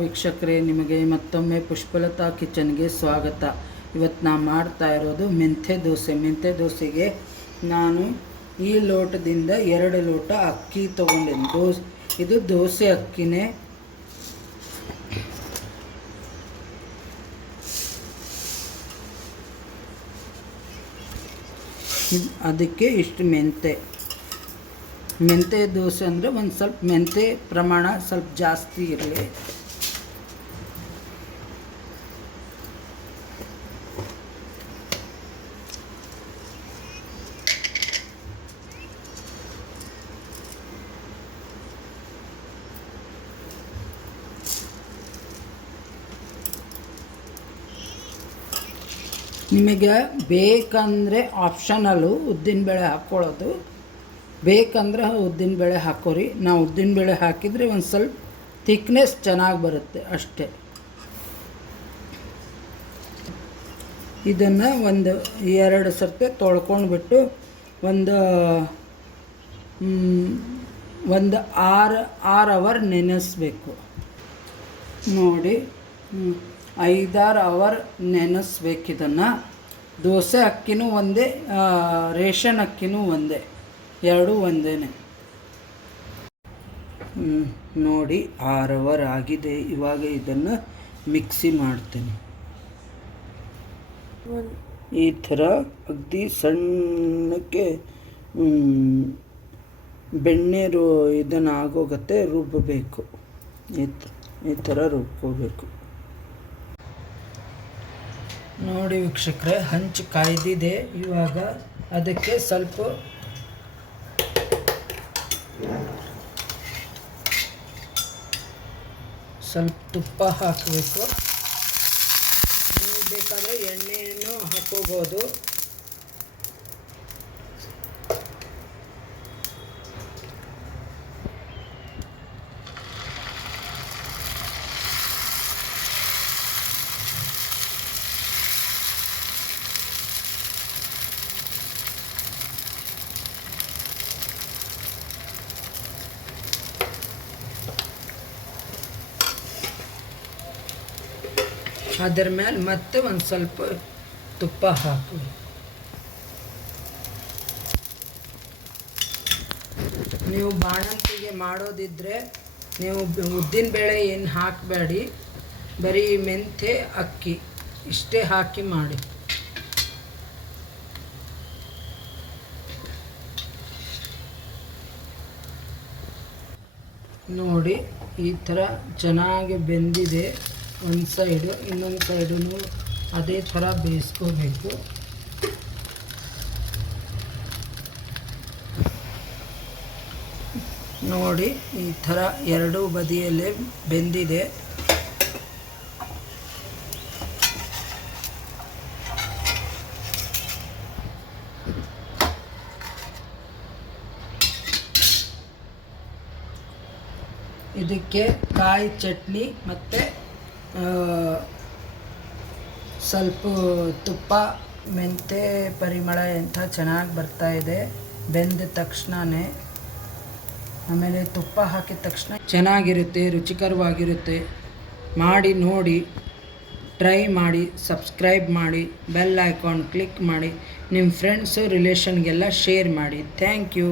ವೀಕ್ಷಕರೇ, ನಿಮಗೆ ಮತ್ತೊಮ್ಮೆ ಪುಷ್ಪಲತಾ ಕಿಚನ್ಗೆ ಸ್ವಾಗತ. ಇವತ್ತು ನಾನು ಮಾಡ್ತಾ ಇರೋದು ಮೆಂತ್ಯ ದೋಸೆ. ಮೆಂತ್ಯ ದೋಸೆಗೆ ನಾನು ಈ ಲೋಟದಿಂದ 2 ಲೋಟ ಅಕ್ಕಿ ತೊಗೊಂಡಿನಿ. ಇದು ದೋಸೆ ಅಕ್ಕಿನೇ. ಅದಕ್ಕೆ ಇಷ್ಟು ಮೆಂತ್ಯ ದೋಸೆ ಅಂದರೆ ಒಂದು ಸ್ವಲ್ಪ ಮೆಂತ್ಯ ಪ್ರಮಾಣ ಸ್ವಲ್ಪ ಜಾಸ್ತಿ ಇರಲಿ. ನಿಮಗೆ ಬೇಕಂದರೆ ಆಪ್ಷನಲ್ಲು ಉದ್ದಿನಬೇಳೆ ಹಾಕ್ಕೊಳ್ಳೋದು, ಬೇಕಂದ್ರೆ ಉದ್ದಿನಬೇಳೆ ಹಾಕೋರಿ. ನಾವು ಉದ್ದಿನಬೇಳೆ ಹಾಕಿದರೆ ಒಂದು ಸ್ವಲ್ಪ ಥಿಕ್ನೆಸ್ ಚೆನ್ನಾಗಿ ಬರುತ್ತೆ ಅಷ್ಟೇ. ಇದನ್ನು ಒಂದು 2 ಸರ್ತಿ ತೊಳ್ಕೊಂಡ್ಬಿಟ್ಟು ಒಂದು 6 ಅವರ್ ನೆನೆಸ್ಬೇಕು. ನೋಡಿ, 5-6 ಅವರ್ ನೆನೆಸ್ಬೇಕು. ಇದನ್ನು ದೋಸೆ ಅಕ್ಕಿನೂ ಒಂದೇ, ರೇಷನ್ ಅಕ್ಕಿನೂ ಒಂದೇ, ಎರಡೂ ಒಂದೇ. ನೋಡಿ 6 ಅವರ್ ಆಗಿದೆ. ಇವಾಗ ಇದನ್ನು ಮಿಕ್ಸಿ ಮಾಡ್ತೀನಿ. ಈ ಥರ ಅಗದಿ ಸಣ್ಣಕ್ಕೆ ಬೆಣ್ಣೆ ಇದನ್ನು ಆಗೋಗತ್ತೆ ರುಬ್ಬಬೇಕು. ಈ ಥರ ರುಬ್ಕೋಬೇಕು. ನೋಡಿ ವೀಕ್ಷಕರೇ, ಹಂಚು ಕಾಯ್ದಿದೆ. ಇವಾಗ ಅದಕ್ಕೆ ಸ್ವಲ್ಪ ತುಪ್ಪ ಹಾಕಬೇಕು. ನೀವು ಬೇಕಾದರೆ ಎಣ್ಣೆಯನ್ನು ಹಾಕೋಬೋದು. ಅದರ ಮೇಲೆ ಮತ್ತೆ ಒಂದು ಸ್ವಲ್ಪ ತುಪ್ಪ ಹಾಕು. ನೀವು ಬಾಣಂತಿಗೆ ಮಾಡೋದಿದ್ದರೆ ನೀವು ಉದ್ದಿನಬೇಳೆ ಏನು ಹಾಕಬೇಡಿ, ಬರೀ ಮೆಂತ್ಯ ಅಕ್ಕಿ ಇಷ್ಟೇ ಹಾಕಿ ಮಾಡಿ. ನೋಡಿ, ಈ ಥರ ಚೆನ್ನಾಗಿ ಬೆಂದಿದೆ. ಒಂದು ಸೈಡು, ಇನ್ನೊಂದು ಸೈಡೂ ಅದೇ ಥರ ಬೇಯಿಸ್ಕೋಬೇಕು. ನೋಡಿ, ಈ ಥರ ಎರಡೂ ಬದಿಯಲ್ಲೇ ಬೆಂದಿದೆ. ಇದಕ್ಕೆ ಕಾಯಿ ಚಟ್ನಿ ಮತ್ತು ಸ್ವಲ್ಪ ತುಪ್ಪ, ಮೆಂತ್ಯ ಪರಿಮಳ ಎಂಥ ಚೆನ್ನಾಗಿ ಬರ್ತಾಯಿದೆ ಬೆಂದ ತಕ್ಷಣವೇ. ಆಮೇಲೆ ತುಪ್ಪ ಹಾಕಿದ ತಕ್ಷಣ ಚೆನ್ನಾಗಿರುತ್ತೆ, ರುಚಿಕರವಾಗಿರುತ್ತೆ. ಮಾಡಿ ನೋಡಿ, ಟ್ರೈ ಮಾಡಿ, ಸಬ್ಸ್ಕ್ರೈಬ್ ಮಾಡಿ, ಬೆಲ್ ಐಕಾನ್ ಕ್ಲಿಕ್ ಮಾಡಿ, ನಿಮ್ಮ ಫ್ರೆಂಡ್ಸು ರಿಲೇಷನ್ಗೆಲ್ಲ ಶೇರ್ ಮಾಡಿ. Thank you.